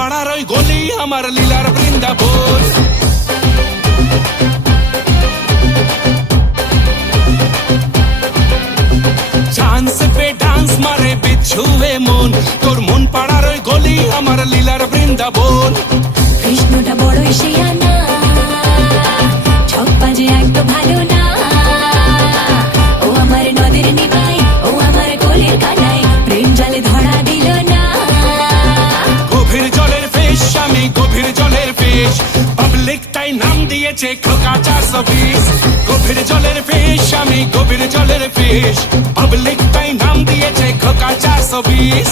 পাড়ার ওই গলি আমার লীলার বৃন্দাবন চান্স পে ডান্স মারে মন তোর মন পাড়ার ওই গলি আমার লীলার বৃন্দাবন কৃষ্ণটা বড়ই শিয়ানা ছক বাজে একদম ভালো না পাবলিক তাই নাম দিয়েছে খোকা চারশো বিশ। গভীর জলের ফিস, আমি গভীর জলের ফিস। পাবলিক তাই নাম দিয়েছে খোকা চারশো বিশ।